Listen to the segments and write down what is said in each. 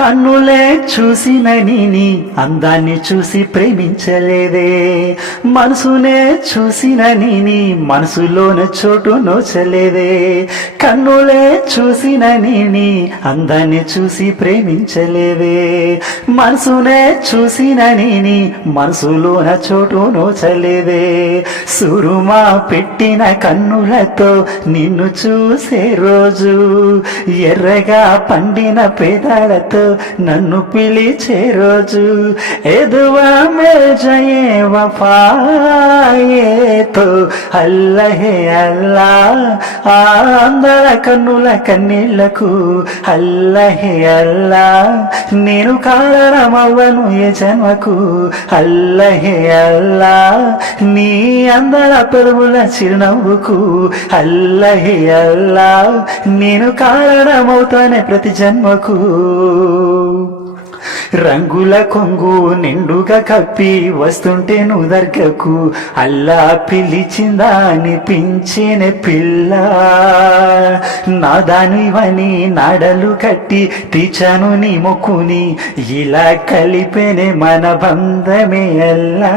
కన్నులే చూసిన నీని అందాన్ని చూసి ప్రేమించలేదే. మనసునే చూసిన నీని మనసులోన చోటు నోచలేదే. కన్నులే చూసిన నీని అందాన్ని చూసి ప్రేమించలేదే. మనసునే చూసిన నీని మనసులోన చోటు నోచలేదే. సురుమా పెట్టిన కన్నులతో నిన్ను చూసే రోజు ఎర్రగా పండిన పేదాలతో నన్ను పిలిచే రోజు ఎదువా మేజయే వఫాయేతో అల్లహే అల్లా ఆందర కన్నుల కన్నీళ్ళకు అల్లహే అల్లా నేను కారణమవ్వను ఏ జన్మకు అల్లహే అల్లా నీ అందర పెరుగుల చిరునవ్వుకు అల్లహే అల్లా నేను కారణమవుతానే ప్రతి జన్మకు. రంగుల కొంగు నిండుగా కప్పి వస్తుంటే నువ్వు దర్గకు అల్లా పిలిచిందా అనిపించిన పిల్ల. నా దానివని నాడలు కట్టి తీచాను నీ మొక్కుని ఇలా కలిపేనే మన బంధమే అల్లా.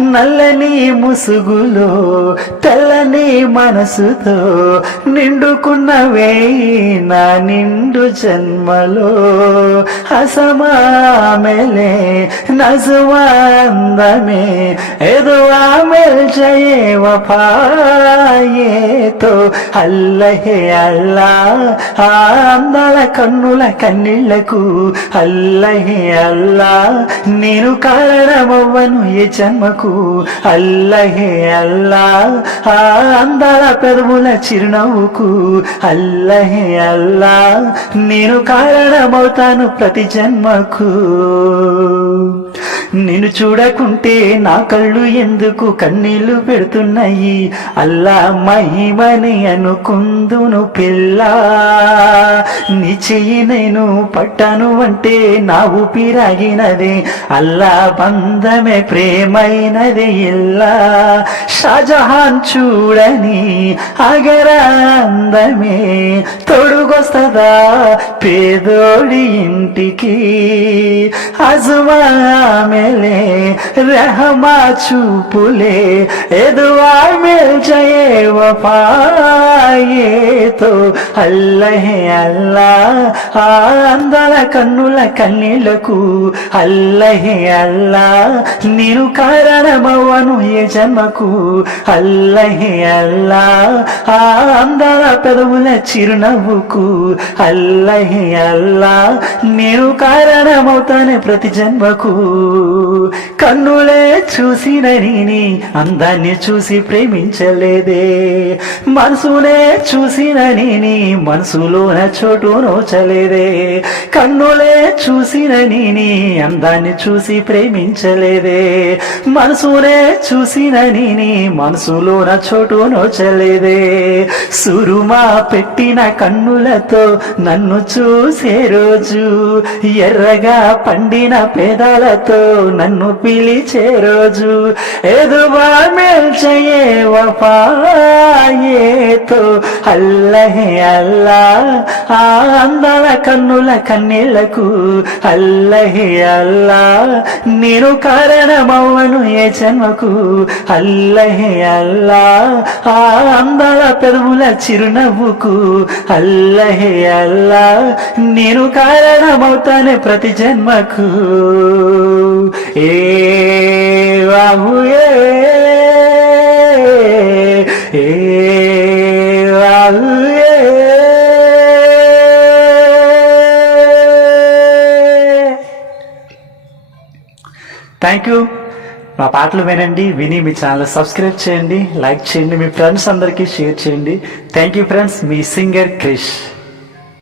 నల్లని ముసుగులో తెల్లని మనసుతో నిండుకున్నవే నా నిండు జన్మలో. అసమామెలే నజువాందమే ఎదువామెల్ జయే వఫాయేతో అల్లహే అల్లా అందల కన్నుల కన్నీళ్ళకు అల్లహే అల్లా నేను కారణమవ్వను ఏ జన్మకు. అల్లహే అల్లా అందల అందాల పెదవుల చిరునవ్వుకు అల్లహే అల్లా. నేను కారణమవుతాను ప్రతి జన్మకు. నిన్ను చూడకుంటే నా కళ్ళు ఎందుకు కన్నీళ్ళు పెడుతున్నాయి? అల్లా మహిమని అనుకుందును పిల్ల. నీ చెయ్యి నేను పట్టాను అంటే నా ఊపిరాగినదే. అల్లా బంధమే ప్రేమైనది ఇల్లా. షాజహాన్ చూడని అగర అందమే. తొడుగొస్తదా పేదోడి ఇంటికి? మేలే రహమా చూపులే ఎదువా మిల్ జయే వఫాయేతో అల్లహే అల్లా ఆ అందాల కన్నుల కన్నీళ్ళకు. అల్లహే అల్లా నేను కారణమవ్వను ఏ జన్మకు. అల్లహే అల్లా ఆ అందాల పెదవుల చిరునవ్వుకు. అల్లహే అల్లా నేను కారణమవుతానే ప్రతి జన్మకు. కన్నులే చూసిన నీని అందాన్ని చూసి ప్రేమించలేదే. మనసునే చూసిన నీని మనసులోన చోటు నోచలేదే. కన్నులే చూసిన నీని అందాన్ని చూసి ప్రేమించలేదే. మనసునే చూసిన నీని మనసులోన చోటు నోచలేదే. సురుమా పెట్టిన కన్నులతో నన్ను చూసే రోజు ఎర్రగా పండిన పేదాలతో నన్ను పిలిచే రోజు ఎదువా మెల్చయే వఫాయేతో అల్లహే అల్లా ఆ అందాల కన్నుల కన్నీళ్ళకు అల్లహే అల్లా. నేను కారణమవ్వను ఏ జన్మకు అల్లహే అల్లా. ఆ అందాల పెదవుల చిరునవ్వుకు అల్లహే అల్లా. నేను కారణమవుతానే ప్రతి జన్మకు. థ్యాంక్ యూ మా పాటలు వినండి విని మీ ఛానల్ సబ్స్క్రైబ్ చేయండి లైక్ చేయండి మీ ఫ్రెండ్స్ అందరికీ షేర్ చేయండి. థ్యాంక్ యూ ఫ్రెండ్స్ మీ సింగర్ క్రిష్.